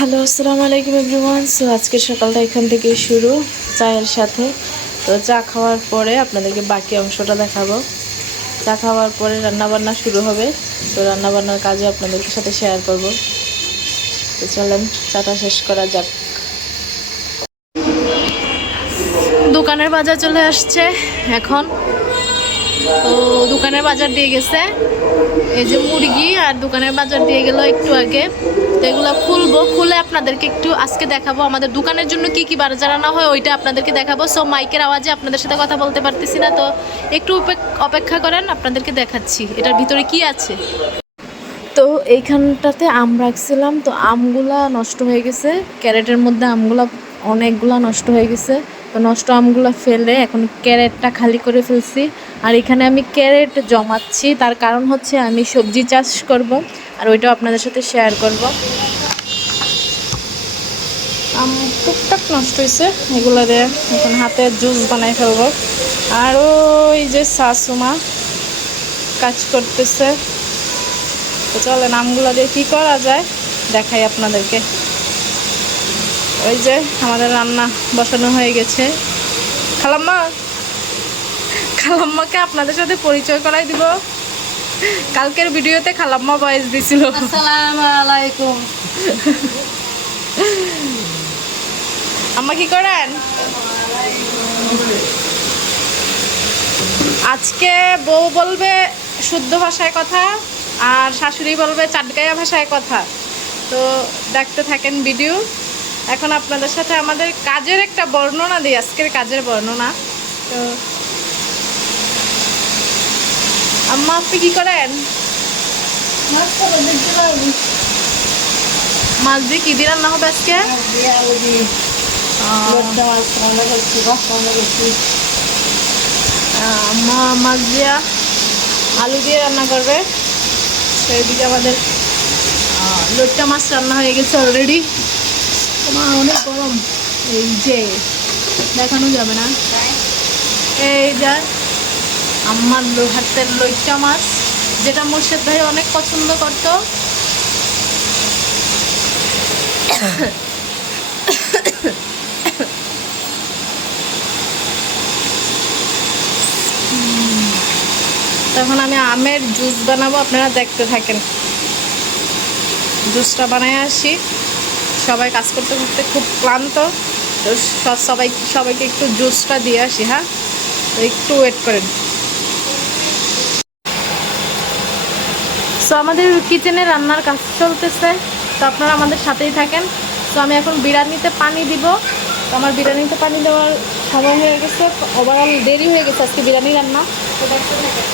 Hello, আসসালামু আলাইকুম everyone. So আজকে সকালটা এখান থেকেই শুরু চায়ের সাথে। তো চা খাওয়ার পরে আপনাদেরকে বাকি অংশটা দেখাবো। চা খাওয়ার পরে রান্নাবান্না শুরু হবে। তো রান্নাবান্নার কাজে আপনাদের সাথে শেয়ার করব। তো চলেন, চাটা শেষ করা যাক। দোকানের বাজার চলে আসছে এখন। তো দোকানের বাজার দিয়ে গেছে। এই যে মুরগি আর দোকানের বাজার দিয়ে গেল একটু আগে। তো এগুলো খুলবো, খুলে আপনাদেরকে একটু আজকে দেখাবো। আমাদের দোকানের জন্য কি কি বাজার আনা হয়, ওইটা আপনাদেরকে দেখাবো। সো মাইকের আওয়াজে আপনাদের সাথে কথা বলতে পারতেছি না, তো একটু অপেক্ষা করেন, আপনাদেরকে দেখাচ্ছি। এটার ভিতরে কি আছে? তো এইখানটাতে আম রাখছিলাম, তো আমগুলা নষ্ট হয়ে গেছে। ক্যারেটের মধ্যে আমগুলা অনেকগুলা নষ্ট হয়ে গেছে। তো নষ্ট আমগুলো ফেলে এখন ক্যারেটটা খালি করে ফেলছি। আর এখানে আমি ক্যারেট জমাচ্ছি, তার কারণ হচ্ছে আমি সবজি চাষ করব আর ওইটাও আপনাদের সাথে শেয়ার করব। আম টুকটাক নষ্ট হয়েছে এগুলো দিয়ে এখন হাতে জুস বানাই ফেলব। আর ওই যে শাশুমা কাজ করতেছে। তো চলেন, আমগুলো দিয়ে কী করা যায় দেখাই আপনাদেরকে। ওই যে আমাদের রান্না বসানো হয়ে গেছে। খালাম্মা খালাম্মাকে আপনাদের সাথে পরিচয় করাই দিব। কালকের ভিডিওতে খালাম্মা বয়স দিছিল। আসসালামু আলাইকুম। আম্মা কি করেন? আজকে বউ বলবে শুদ্ধ ভাষায় কথা আর শাশুড়ি বলবে চাটগায়া ভাষায় কথা। তো দেখতে থাকেন ভিডিও। এখন আপনাদের সাথে আমাদের কাজের একটা বর্ণনা দিই, আজকের কাজের বর্ণনা। তো, আম্মা, আপনি কি করেন? মাছ দিয়ে কি দিয়ে রান্না হবে আজকে? আম্মা মাছ দিয়া আলু দিয়ে রান্না করবে। তো এদিকে আমাদের লোট্টা মাছ রান্না হয়ে গেছে অলরেডি তোমার অনেক গরম। এই যে, দেখানো যাবে না। এই যা আমার লো- হাতের লইট্টা মাছ, যেটা মুর্শেদ ভাই অনেক পছন্দ করতো। তখন আমি আমের জুস বানাবো, আপনারা দেখতে থাকেন। জুসটা বানায় আসি। সবাই কাজ করতে করতে খুব ক্লান্ত। তো সবাই সবাইকে একটু জুসটা দিয়ে আসি হ্যাঁ? একটু ওয়েট করেন। সো আমাদের কিচেনে রান্নার কাজ চলতেছে। তো আপনারা আমাদের সাথেই থাকেন। তো আমি এখন বিরিয়ানিতে পানি দিব। তো আমার বিরিয়ানিতে পানি দেওয়ার সময় হয়ে গেছে। ওভারঅল দেরি হয়ে গেছে আজকে বিরিয়ানি রান্না। তো দেখতে থাকেন।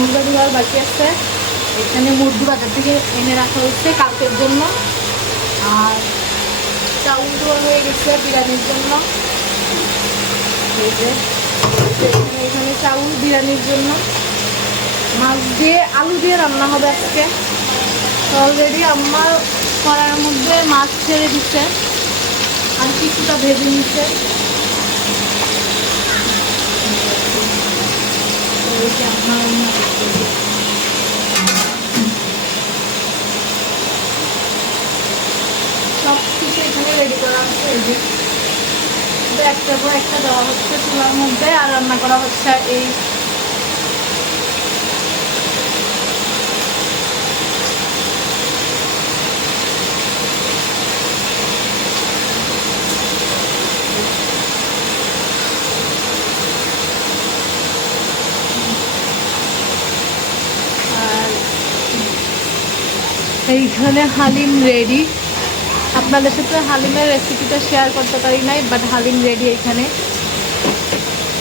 মুরগা ধোয়ার বাকি আছে। এখানে মুরগি বাজার থেকে এনে রাখা হচ্ছে কালকের জন্য। আর চাউল ধোয়া হয়ে গেছে বিরিয়ানির জন্য। এখানে চাউল বিরিয়ানির জন্য। মাছ দিয়ে আলু দিয়ে রান্না হবে আজকে। অলরেডি আমার করার মধ্যে মাছ ছেড়ে দিচ্ছে আর কিছুটা ভেজে নিচ্ছে কিছু এখানে রেডি করা হচ্ছে এই যে। একটা দেওয়া হচ্ছে চুলার মধ্যে আর রান্না করা হচ্ছে এই এইখানে হালিম রেডি আপনাদের সাথে হালিমের রেসিপিটা শেয়ার করতে পারি নাই বাট হালিম রেডি এখানে।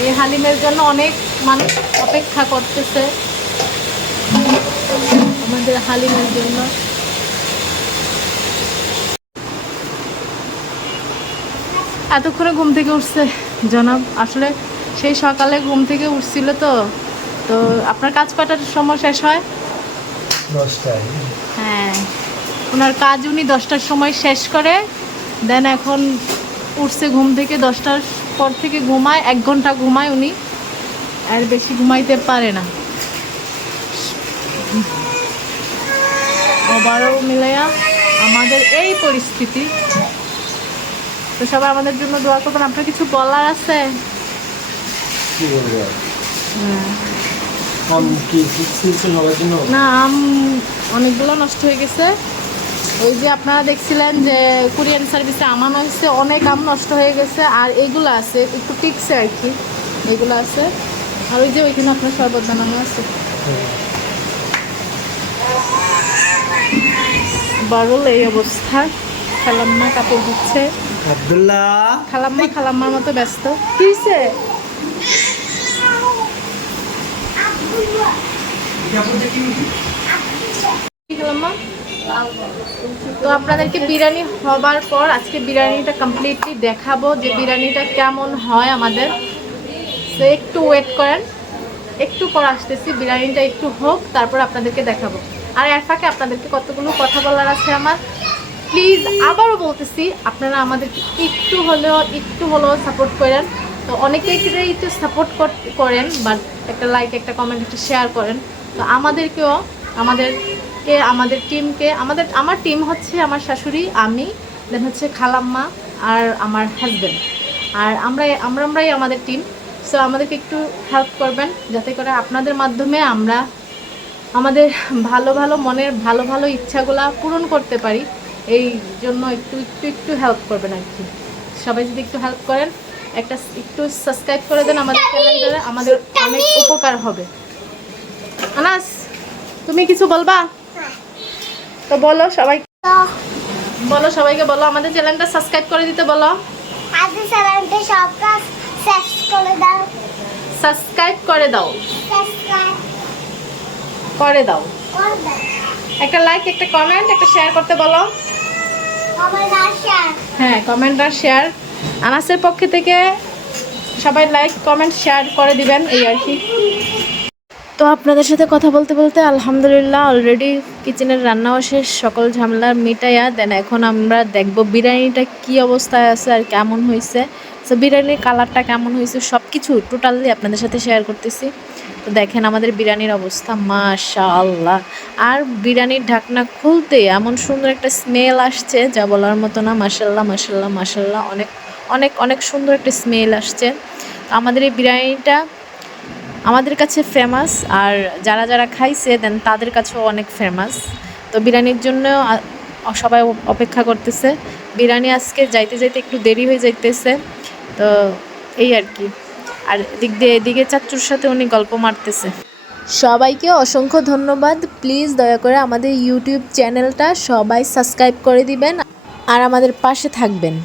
এই হালিমের জন্য অনেক মানুষ অপেক্ষা করতেছে আমাদের হালিমের জন্য। এতক্ষণে ঘুম থেকে উঠছে, জনাব। আসলে সেই সকালে ঘুম থেকে উঠছিল তো। তো আপনার কাজ কটার সময় শেষ হয়? দশটায়। হ্যাঁ। ওনার কাজ উনি দশটার সময় শেষ করে দেন এখন উঠছে ঘুম থেকে দশটার পর থেকে ঘুমায় এক ঘণ্টা ঘুমায় উনি আর বেশি ঘুমাইতে পারে না। ওভারঅল মিলাইয়া আমাদের এই পরিস্থিতি। তো সবাই আমাদের জন্য দোয়া করবেন। আপনার কিছু বলার আছে? হ্যাঁ। না আম অনেকগুলো নষ্ট হয়ে গেছে। ওই যে আপনারা দেখছিলেন যে কুরিয়ার সার্ভিসে আমানো হয়েছে অনেক আম নষ্ট হয়ে গেছে আর এগুলো আছে একটু টিকছে আর কি। এগুলো আছে। আর ওই যে ওইখানে আপনার শরবত বানানো আছে। বড়ল এই অবস্থা। খালাম্মা কাপড় দিচ্ছে। আব্দুল্লাহ। খালাম্মা খালাম্মার মতো ব্যস্ত। কি হয়েছে খালাম্মা তো আপনাদেরকে বিরিয়ানি হবার পর আজকে বিরিয়ানিটা কমপ্লিটলি দেখাবো যে বিরিয়ানিটা কেমন হয় আমাদের। তো একটু ওয়েট করেন, একটু পর আসতেছি, বিরিয়ানিটা একটু হোক, তারপর আপনাদেরকে দেখাবো। আর এর ফাঁকে আপনাদেরকে কতগুলো কথা বলার আছে আমার। প্লিজ আবারও বলতেছি, আপনারা আমাদেরকে একটু হলেও একটু হলেও সাপোর্ট করেন। তো অনেকেই একটু সাপোর্ট করেন বাট একটা লাইক একটা কমেন্ট একটা শেয়ার করেন। তো আমাদেরকেও আমাদেরকে আমাদের টিমকে আমাদের, আমার টিম হচ্ছে আমার শাশুড়ি, আমি দেন হচ্ছে খালাম্মা আর আমার হাজব্যান্ড আর আমরা আমরা, আমরাই আমাদের টিম সো আমাদেরকে একটু হেল্প করবেন যাতে করে আপনাদের মাধ্যমে আমরা আমাদের ভালো ভালো মনের ভালো ভালো ইচ্ছাগুলা পূরণ করতে পারি। এই জন্য একটু একটু একটু হেল্প করবেন আর কি। সবাই যদি একটু হেল্প করেন, একটা একটু সাবস্ক্রাইব করে দেন আমাদের চ্যানেলটা আমাদের অনেক উপকার হবে। আনাস, তুমি কিছু বলবা? তো বলো সবাই বলো সবাইকে বলো আমাদের চ্যানেলটা সাবস্ক্রাইব করে দিতে বলো। আদি স্যালান্টে সব কাজ শেষ করে দাও। সাবস্ক্রাইব করে দাও। সাবস্ক্রাইব করে দাও। করে দাও। একটা লাইক একটা কমেন্ট একটা শেয়ার করতে বলো। হ্যাঁ কমেন্ট আর শেয়ার আনাসের পক্ষে থেকে সবাই লাইক কমেন্ট শেয়ার করে দিবেন এই আর কি। তো আপনাদের সাথে কথা বলতে বলতে আলহামদুলিল্লাহ অলরেডি কিচেনের রান্নাও শেষ, সকল ঝামেলা মিটাইয়া দেন। এখন আমরা দেখব বিরিয়ানিটা কি অবস্থায় আছে আর কেমন হয়েছে তো বিরিয়ানির কালারটা কেমন হয়েছে সব কিছু টোটালি আপনাদের সাথে শেয়ার করতেছি। তো দেখেন আমাদের বিরিয়ানির অবস্থা মাশা আল্লাহ আর বিরিয়ানির ঢাকনা খুলতে এমন সুন্দর একটা স্মেল আসছে, যা বলার মতো না মাসাল্লাহ মাসাল্লাহ মাসাল্লাহ অনেক অনেক অনেক সুন্দর একটা স্মেল আসছে। আমাদের এই বিরিয়ানিটা আমাদের কাছে ফেমাস আর যারা যারা খাইছে দেন তাদের কাছেও অনেক ফেমাস তো বিরিয়ানির জন্য সবাই অপেক্ষা করতেছে। বিরিয়ানি আজকে যাইতে যাইতে একটু দেরি হয়ে যাইতেছে। তো এই আর কি। আর দিক দিয়ে, এদিকে চাচ্চুর সাথে উনি গল্প মারতেছে। সবাইকে অসংখ্য ধন্যবাদ। প্লিজ দয়া করে আমাদের ইউটিউব চ্যানেলটা সবাই সাবস্ক্রাইব করে দিবেন। আর আমাদের পাশে থাকবেন।